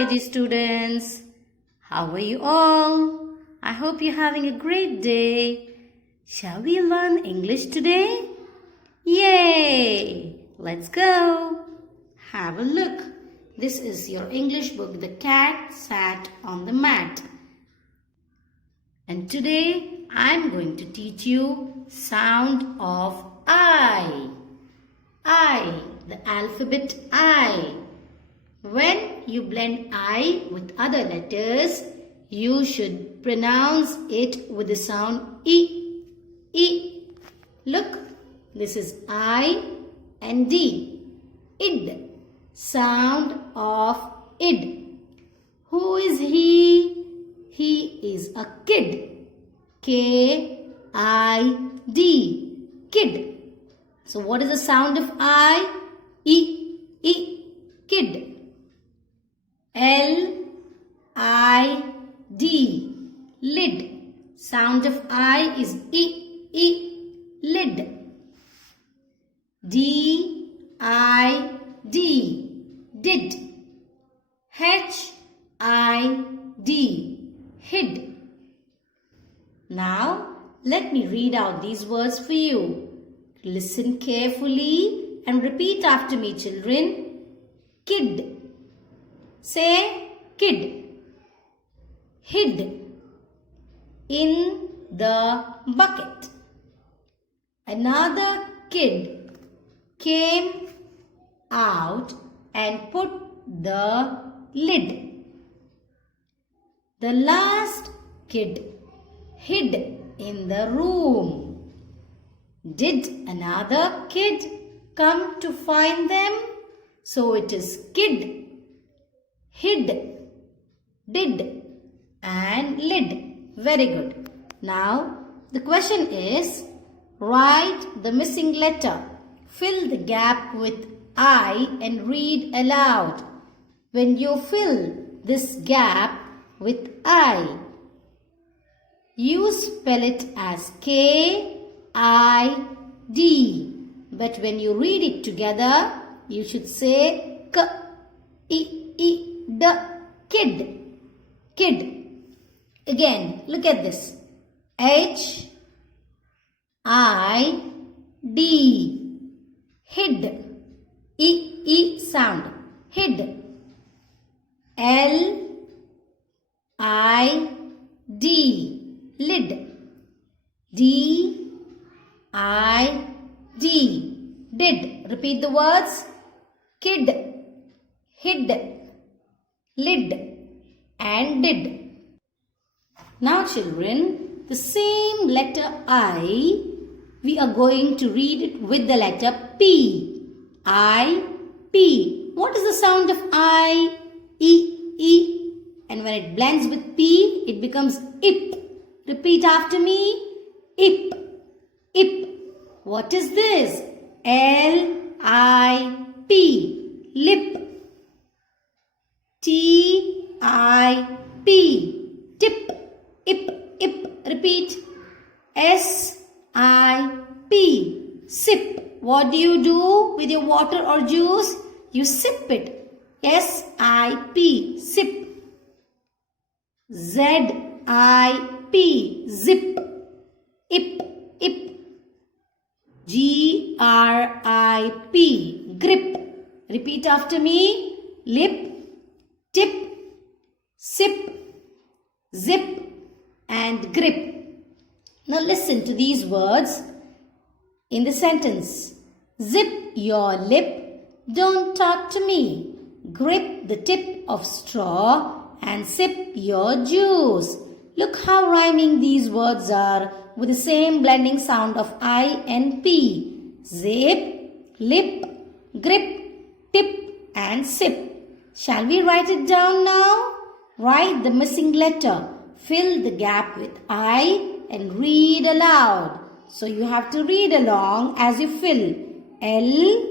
KG students. How are you all? I hope you're having a great day. Shall we learn English today? Yay! Let's go. Have a look. This is your English book, The Cat Sat on the Mat. And today I'm going to teach you sound of I. I, the alphabet I. When you blend I with other letters, you should pronounce it with the sound E. E. Look, this is I and D. Id. Sound of id. Who is he? He is a kid. K-I-D. Kid. So what is the sound of I? E. E. Kid. L-I-D. Lid. Sound of I is E. E. Lid. D-I-D. Did. H-I-D. Hid. Now, let me read out these words for you. Listen carefully and repeat after me, children. Kid. Say kid. Hid. In the bucket. Another kid came out and put the lid. The last kid hid in the room. Did another kid come to find them? So it is kid, hid, did and lid. Very good. Now the question is, write the missing letter. Fill the gap with I and read aloud. When you fill this gap with I, you spell it as K-I-D. But when you read it together, you should say K-I-I-D. Kid. Kid. Again, look at this. H-I-D. Hid. E sound. Hid. L-I-D. Lid. D-I-D. Did. Repeat the words. Kid, hid, lid and did. Now children, the same letter I, we are going to read it with the letter P. I, P. What is the sound of I? E, E. And when it blends with P, it becomes ip. Repeat after me. Ip, ip. What is this? L-I-P. Lip. T-I-P. Tip. Ip, ip. Repeat. S-I-P. Sip. What do you do with your water or juice? You sip it. S-I-P. Sip. Z-I-P. Zip. Ip, ip. G-R-I-P. Grip. Repeat after me. Lip, tip, sip, zip and grip. Now listen to these words in the sentence. Zip your lip, don't talk to me. Grip the tip of straw and sip your juice. Look how rhyming these words are with the same blending sound of I and P. Zip, lip, grip, tip and sip. Shall we write it down now? Write the missing letter. Fill the gap with I and read aloud. So you have to read along as you fill. L-I-P.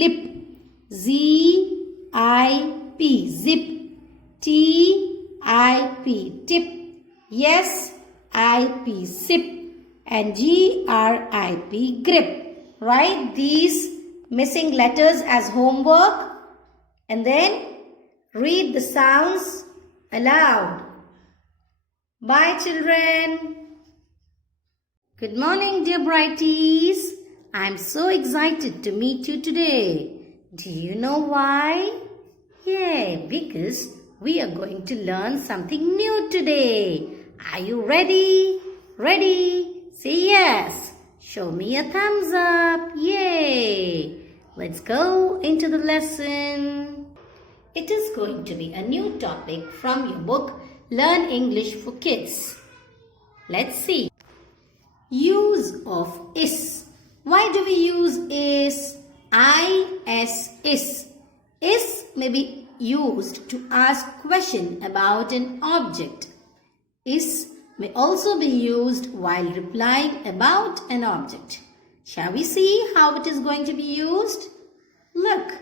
Lip. Z-I-P. Zip. T-I-P. Tip. Yes, I-P. Sip. And G-R-I-P. Grip. Write these missing letters as homework And then read the sounds aloud. Bye, children. Good morning, dear brighties. I'm so excited to meet you today. Do you know why? Yeah, because we are going to learn something new today. Are you ready? Ready? Say yes. Show me a thumbs up. Yay! Let's go into the lesson. It is going to be a new topic from your book, Learn English for Kids. Let's see. Use of is. Why do we use is? Is. Is may be used to ask question about an object. Is may also be used while replying about an object. Shall we see how it is going to be used? Look,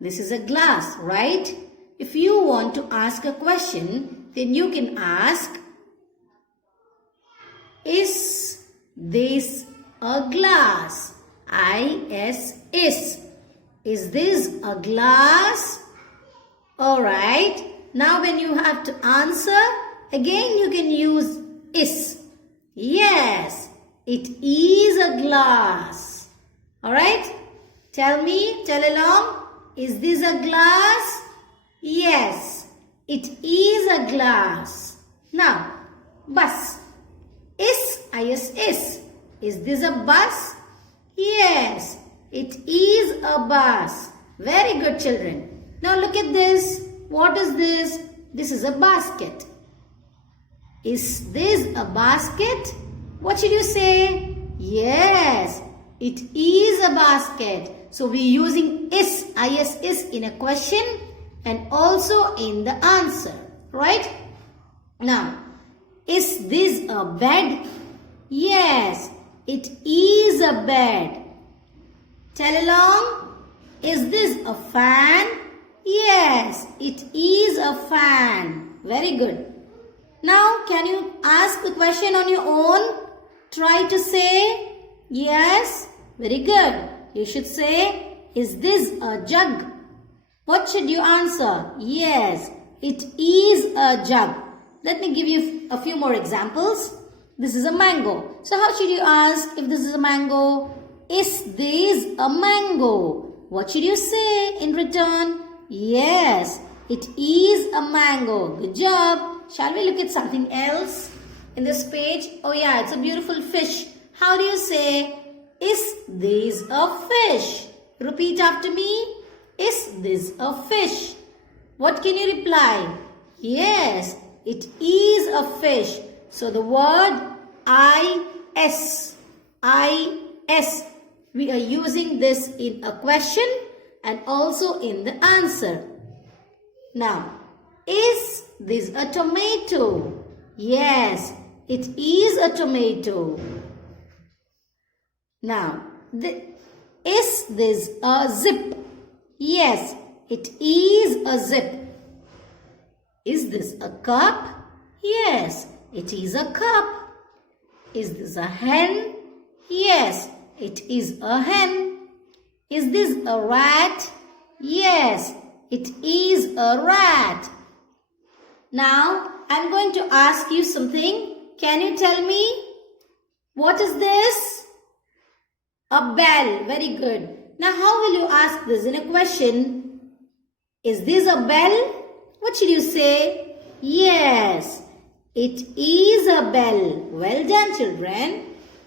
this is a glass, right? If you want to ask a question, then you can ask, is this a glass? Is. Is this a glass? Alright. Now when you have to answer, again you can use is. Yes, it is a glass. Alright. Tell along. Is this a glass? Yes, it is a glass. Now, bus. Is. Is this a bus? Yes, it is a bus. Very good, children. Now look at this. What is this? This is a basket. Is this a basket? What should you say? Yes, it is a basket. So we are using is in a question and also in the answer. Right? Now, is this a bed? Yes, it is a bed. Tell along. Is this a fan? Yes, it is a fan. Very good. Now, can you ask the question on your own? Try to say yes. Very good. You should say, is this a jug? What should you answer? Yes, it is a jug. Let me give you a few more examples. This is a mango. So how should you ask if this is a mango? Is this a mango? What should you say in return? Yes, it is a mango. Good job. Shall we look at something else in this page? Oh yeah, it's a beautiful fish. How do you say, is this a fish? Repeat after me. Is this a fish? What can you reply? Yes, it is a fish. So the word is. We are using this in a question and also in the answer. Now, is this a tomato? Yes, it is a tomato. Now, is this a zip? Yes, it is a zip. Is this a cup? Yes, it is a cup. Is this a hen? Yes, it is a hen. Is this a rat? Yes, it is a rat. Now, I'm going to ask you something. Can you tell me? What is this? A bell. Very good. Now, how will you ask this in a question? Is this a bell? What should you say? Yes, it is a bell. Well done, children.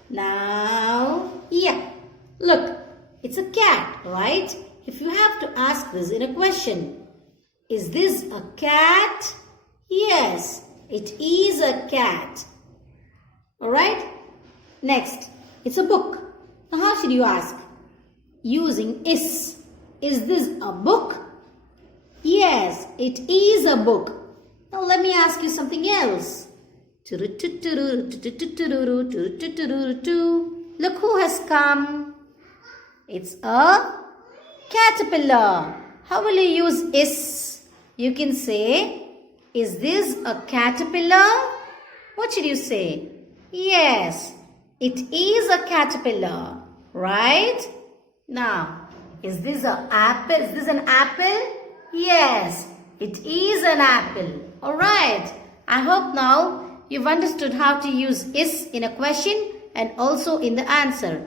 Now, yeah. Look, it's a cat, right? If you have to ask this in a question, is this a cat? Yes, it is a cat. Alright? Next, it's a book. Now, how should you ask? Using is. Is this a book? Yes, it is a book. Now, let me ask you something else. Look who has come. It's a caterpillar. How will you use is? You can say, is this a caterpillar? What should you say? Yes, it is a caterpillar. Right? Now, is this an apple? Is this an apple? Yes, it is an apple. Alright, I hope now you've understood how to use is in a question and also in the answer.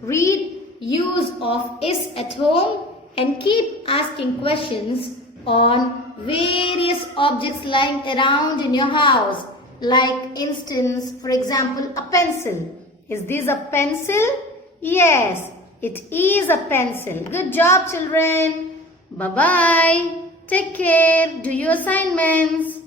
Read use of is at home and keep asking questions on various objects lying around in your house. Like instance, for example, a pencil. Is this a pencil? Yes, it is a pencil. Good job, children. Bye-bye. Take care. Do your assignments.